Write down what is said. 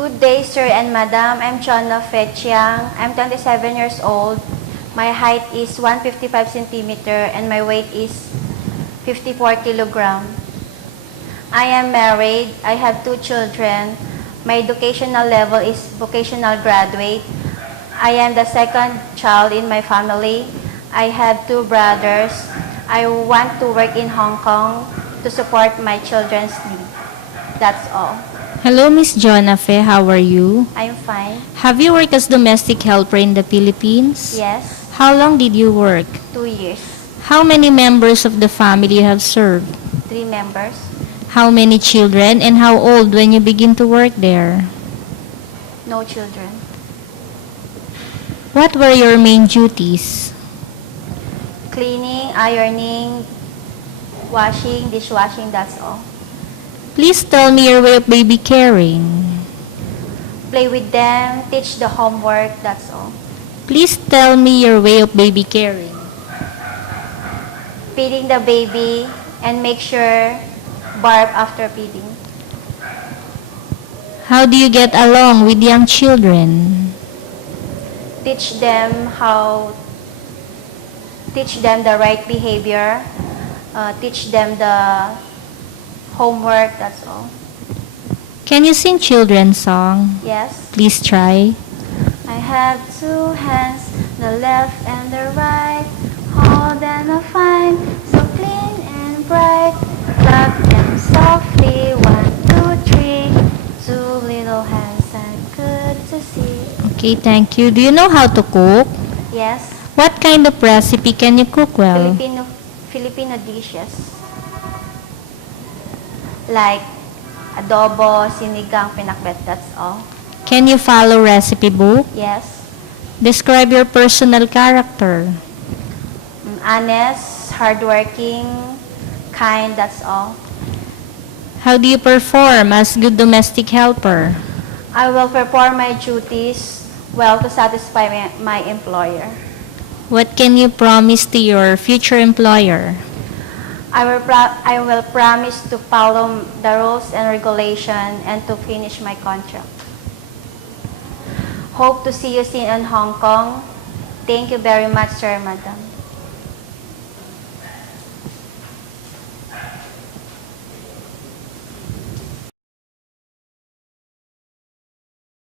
Good day, sir and madam. I'm Chona Fetchiang. I'm 27 years old. My height is 155 centimeter and my weight is 54 kilogram. I am married. I have 2 children. My educational level is vocational graduate. I am the second child in my family. I have 2 brothers. I want to work in Hong Kong to support my children's needs. That's all. Hello, Miss Jonafe. How are you? I'm fine. Have you worked as domestic helper in the Philippines? Yes, How long did you work? 2 years. How many members of the family you have served? 3 members. How many children and how old when you begin to work there? No children. What were your main duties? Cleaning, ironing, washing, dishwashing, that's all. Please tell me your way of baby caring. Play with them, teach the homework, that's all. Please tell me your way of baby caring. Feeding the baby and make sure barf after feeding. How do you get along with young children? Teach them the right behavior, teach them the homework, that's all. Can you sing children's song? Yes. Please try. I have 2 hands, the left and the right. Hold them up fine, so clean and bright. Clap them softly, 1, 2, 3. 2 little hands and good to see. Okay, thank you. Do you know how to cook? Yes. What kind of recipe can you cook well? Filipino dishes. Like adobo, sinigang, pinakbet, that's all. Can you follow recipe book? Yes. Describe your personal character. Honest, hardworking, kind, that's all. How do you perform as good domestic helper? I will perform my duties well to satisfy my employer. What can you promise to your future employer? I will promise to follow the rules and regulation and to finish my contract. Hope to see you soon in Hong Kong. Thank you very much, sir, madam.